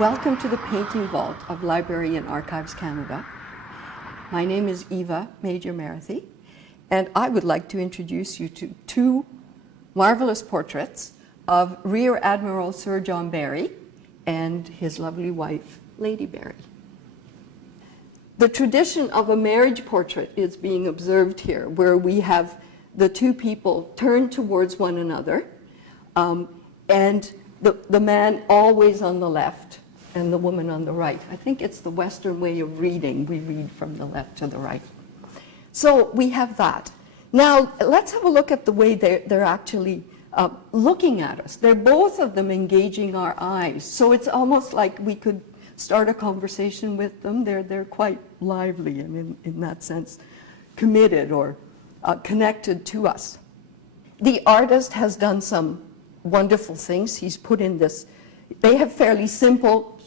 Welcome to the Painting Vault of Library and Archives Canada. My name is Eva Major-Marathi, and I would like to introduce you to two marvelous portraits of Rear Admiral Sir John Barry and his lovely wife, Lady Barry. The tradition of a marriage portrait is being observed here, where we have the two people turned towards one another, and the man always on the left and the woman on the right. I think it's the Western way of reading. We read from the left to the right. So we have that. Now, let's have a look at the way they're actually looking at us. They're both of them engaging our eyes. So it's almost like we could start a conversation with them. They're quite lively and in that sense committed or connected to us. The artist has done some wonderful things. He's put in this, they have fairly simple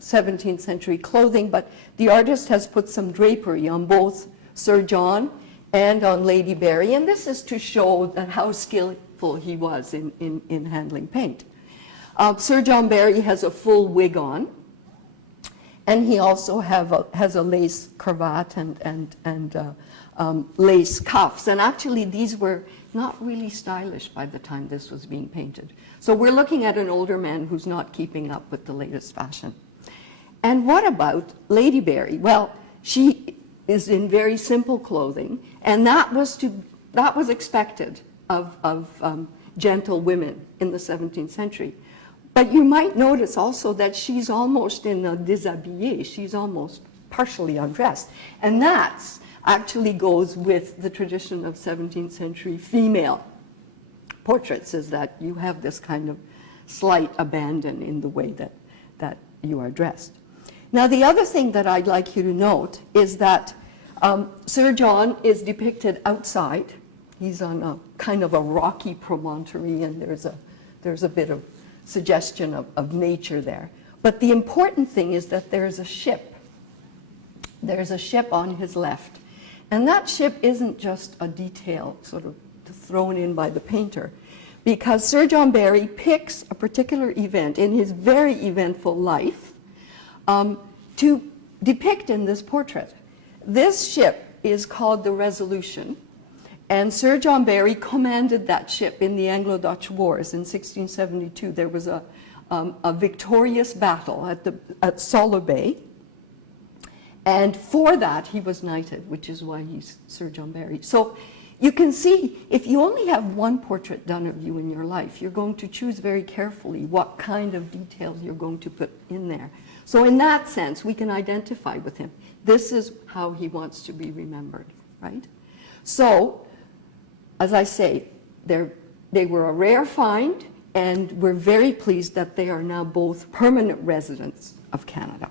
17th century clothing, but the artist has put some drapery on both Sir John and on Lady Barry, and this is to show that how skillful he was in handling paint. Sir John Barry has a full wig on, and he also has a lace cravat and lace cuffs, and actually these were not really stylish by the time this was being painted. So we're looking at an older man who's not keeping up with the latest fashion. And what about Lady Barry? Well, she is in very simple clothing, and that was expected of gentle women in the 17th century. But you might notice also that she's almost in a déshabillé. She's almost partially undressed. And that's actually goes with the tradition of 17th century female portraits, is that you have this kind of slight abandon in the way that you are dressed. Now, the other thing that I'd like you to note is that Sir John is depicted outside. He's on a kind of a rocky promontory, and there's a bit of suggestion of nature there. But the important thing is that there's a ship. There's a ship on his left. And that ship isn't just a detail sort of thrown in by the painter, because Sir John Barry picks a particular event in his very eventful life to depict in this portrait. This ship is called the Resolution, and Sir John Barry commanded that ship in the Anglo-Dutch Wars in 1672. There was a victorious battle at Solebay. And for that, he was knighted, which is why he's Sir John Barry. So you can see, if you only have one portrait done of you in your life, you're going to choose very carefully what kind of details you're going to put in there. So in that sense, we can identify with him. This is how he wants to be remembered, right? So, as I say, they were a rare find, and we're very pleased that they are now both permanent residents of Canada.